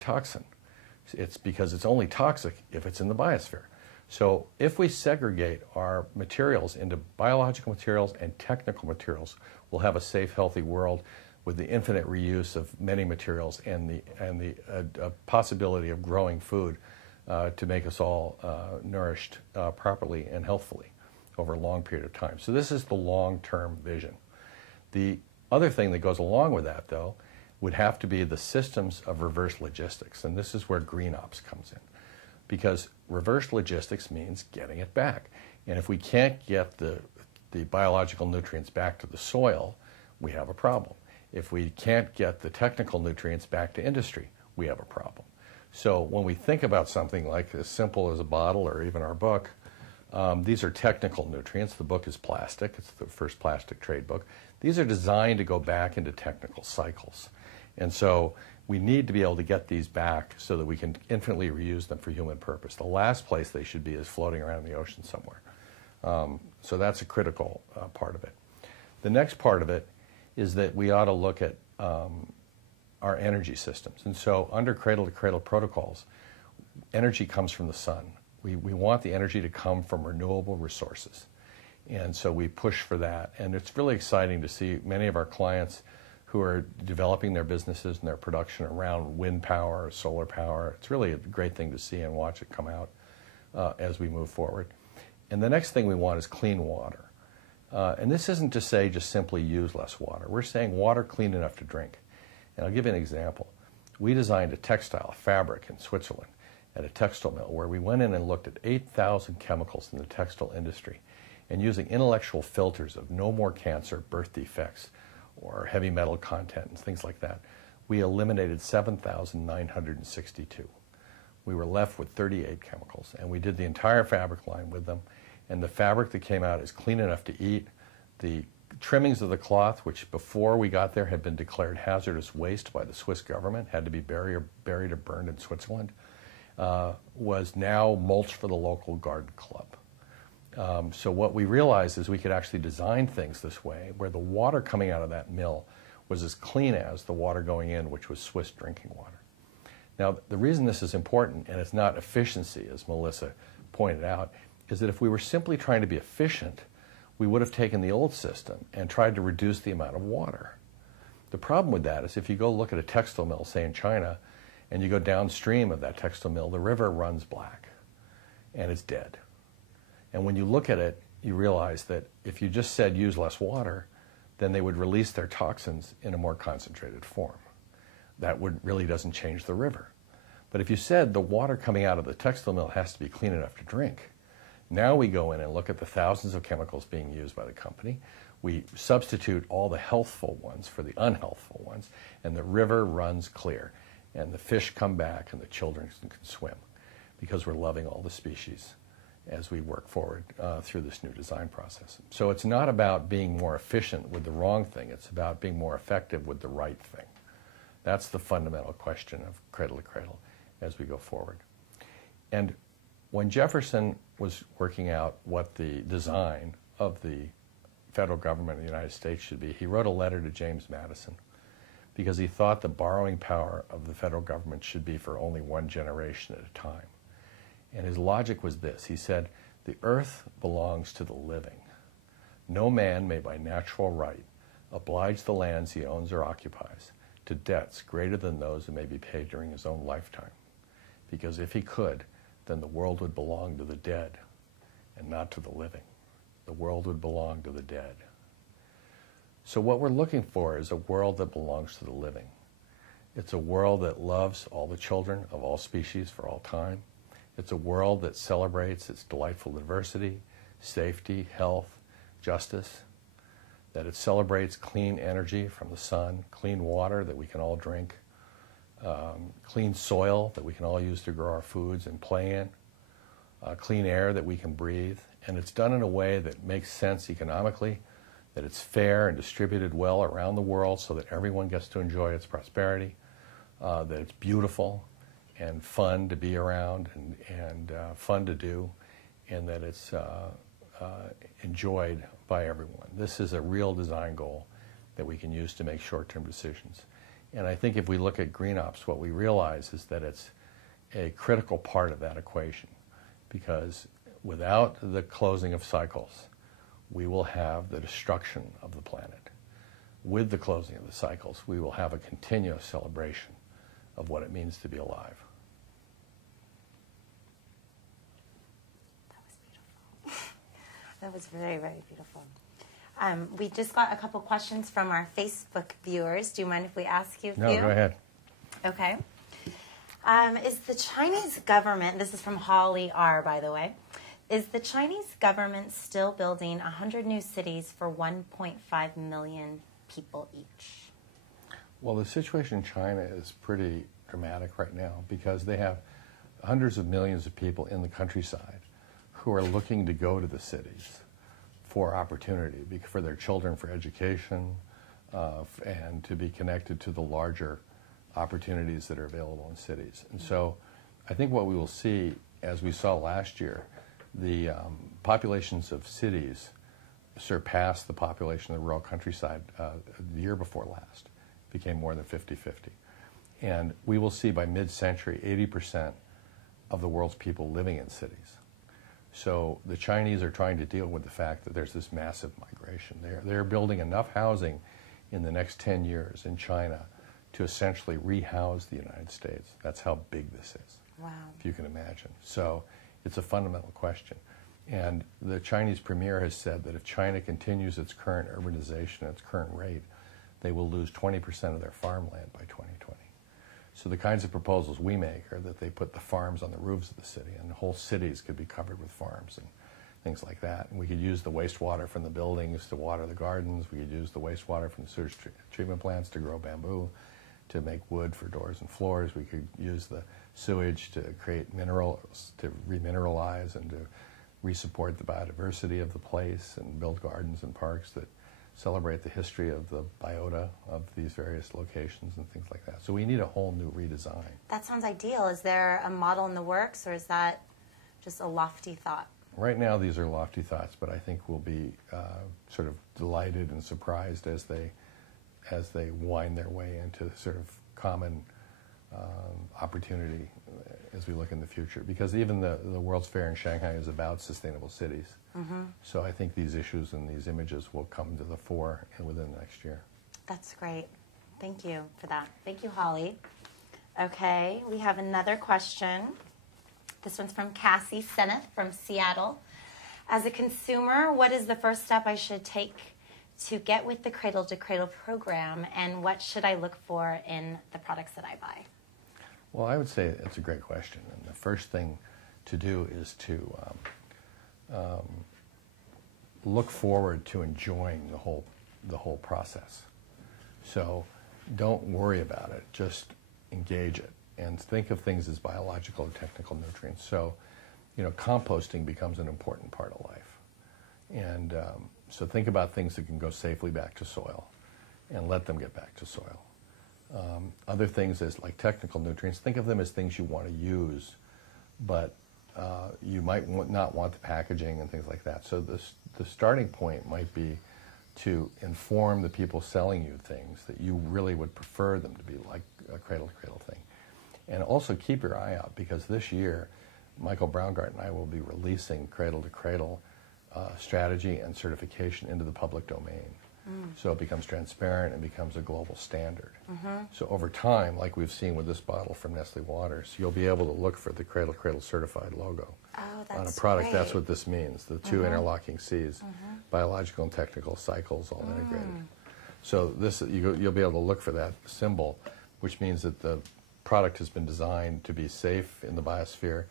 toxin. It's because it's only toxic if it's in the biosphere. So if we segregate our materials into biological materials and technical materials, we'll have a safe, healthy world with the infinite reuse of many materials and the possibility of growing food to make us all nourished properly and healthfully over a long period of time. So this is the long-term vision. The other thing that goes along with that, though, would have to be the systems of reverse logistics, and this is where green ops comes in. Because reverse logistics means getting it back. And if we can't get the biological nutrients back to the soil, we have a problem. If we can't get the technical nutrients back to industry, we have a problem. So when we think about something like as simple as a bottle or even our book, these are technical nutrients. The book is plastic. It's the first plastic trade book. These are designed to go back into technical cycles. And so we need to be able to get these back so that we can infinitely reuse them for human purpose. The last place they should be is floating around in the ocean somewhere. So that's a critical part of it. The next part of it is that we ought to look at our energy systems. And so under cradle-to-cradle protocols, energy comes from the sun. We want the energy to come from renewable resources. And so we push for that. And it's really exciting to see many of our clients who are developing their businesses and their production around wind power or solar power. It's really a great thing to see and watch it come out as we move forward. And the next thing we want is clean water. And this isn't to say just simply use less water. We're saying water clean enough to drink. And I'll give you an example. We designed a textile, fabric in Switzerland at a textile mill where we went in and looked at 8,000 chemicals in the textile industry, and using intellectual filters of no more cancer, birth defects, or heavy metal content and things like that, we eliminated 7,962. We were left with 38 chemicals, and we did the entire fabric line with them, and the fabric that came out is clean enough to eat. The trimmings of the cloth, which before we got there had been declared hazardous waste by the Swiss government, had to be buried or burned in Switzerland, was now mulch for the local garden club. So what we realized is we could actually design things this way, where the water coming out of that mill was as clean as the water going in, which was Swiss drinking water. Now, the reason this is important, and it's not efficiency, as Melissa pointed out, is that if we were simply trying to be efficient, we would have taken the old system and tried to reduce the amount of water. The problem with that is if you go look at a textile mill, say in China, and you go downstream of that textile mill, the river runs black, and it's dead. And when you look at it, you realize that if you just said use less water, then they would release their toxins in a more concentrated form. That really doesn't change the river. But if you said the water coming out of the textile mill has to be clean enough to drink, now we go in and look at the thousands of chemicals being used by the company. We substitute all the healthful ones for the unhealthful ones, and the river runs clear. And the fish come back and the children can swim because we're loving all the species as we work forward through this new design process. So it's not about being more efficient with the wrong thing. It's about being more effective with the right thing. That's the fundamental question of cradle to cradle as we go forward. And when Jefferson was working out what the design of the federal government of the United States should be, he wrote a letter to James Madison because he thought the borrowing power of the federal government should be for only one generation at a time. And his logic was this. He said, the earth belongs to the living. No man may by natural right oblige the lands he owns or occupies to debts greater than those that may be paid during his own lifetime. Because if he could, then the world would belong to the dead and not to the living. The world would belong to the dead. So what we're looking for is a world that belongs to the living. It's a world that loves all the children of all species for all time. It's a world that celebrates its delightful diversity, safety, health, justice, that it celebrates clean energy from the sun, clean water that we can all drink, clean soil that we can all use to grow our foods and play in, clean air that we can breathe. And it's done in a way that makes sense economically, that it's fair and distributed well around the world so that everyone gets to enjoy its prosperity, that it's beautiful and fun to be around and fun to do, and that it's enjoyed by everyone. This is a real design goal that we can use to make short-term decisions. And I think if we look at green ops, what we realize is that it's a critical part of that equation, because without the closing of cycles, we will have the destruction of the planet. With the closing of the cycles, we will have a continuous celebration of what it means to be alive. That was beautiful. That was very, very beautiful. We just got a couple questions from our Facebook viewers. Do you mind if we ask you a few? No, go ahead. Okay. Is the Chinese government, this is from Holly R., by the way, is the Chinese government still building 100 new cities for 1.5 million people each? Well, the situation in China is pretty dramatic right now, because they have hundreds of millions of people in the countryside who are looking to go to the cities for opportunity, for their children, for education, and to be connected to the larger opportunities that are available in cities. And so I think what we will see, as we saw last year, the populations of cities surpassed the population of the rural countryside the year before last. It became more than 50-50. And we will see by mid-century 80% of the world's people living in cities. So the Chinese are trying to deal with the fact that there's this massive migration. They're building enough housing in the next 10 years in China to essentially rehouse the United States. That's how big this is. Wow. If you can imagine. So it's a fundamental question. And the Chinese premier has said that if China continues its current urbanization at its current rate, they will lose 20% of their farmland by 2020. So the kinds of proposals we make are that they put the farms on the roofs of the city, and the whole cities could be covered with farms and things like that. And we could use the wastewater from the buildings to water the gardens. We could use the wastewater from the sewage treatment plants to grow bamboo, to make wood for doors and floors. We could use the sewage to create minerals, to remineralize and to resupport the biodiversity of the place, and build gardens and parks that celebrate the history of the biota of these various locations and things like that. So we need a whole new redesign. That sounds ideal. Is there a model in the works, or is that just a lofty thought? Right now, these are lofty thoughts, but I think we'll be sort of delighted and surprised as they wind their way into sort of common opportunity as we look in the future. Because even the World's Fair in Shanghai is about sustainable cities. Mm-hmm. So I think these issues and these images will come to the fore within the next year. That's great. Thank you for that. Thank you, Holly. Okay, we have another question. This one's from Cassie Seneth from Seattle. As a consumer, what is the first step I should take to get with the Cradle to Cradle program, and what should I look for in the products that I buy? Well, I would say it's a great question. And the first thing to do is to look forward to enjoying the whole process. So don't worry about it. Just engage it and think of things as biological or technical nutrients. So, composting becomes an important part of life. And so think about things that can go safely back to soil and let them get back to soil. Other things as like technical nutrients, think of them as things you want to use, but you might not want the packaging and things like that. So the starting point might be to inform the people selling you things that you really would prefer them to be like a cradle-to-cradle thing. And also keep your eye out, because this year, Michael Braungart and I will be releasing cradle-to-cradle strategy and certification into the public domain. So it becomes transparent and becomes a global standard. Mm-hmm. So over time, like we've seen with this bottle from Nestle Waters, you'll be able to look for the Cradle Cradle certified logo on a product. Great. That's what this means, the two interlocking C's, biological and technical cycles all integrated. So this you'll be able to look for that symbol, which means that the product has been designed to be safe in the biosphere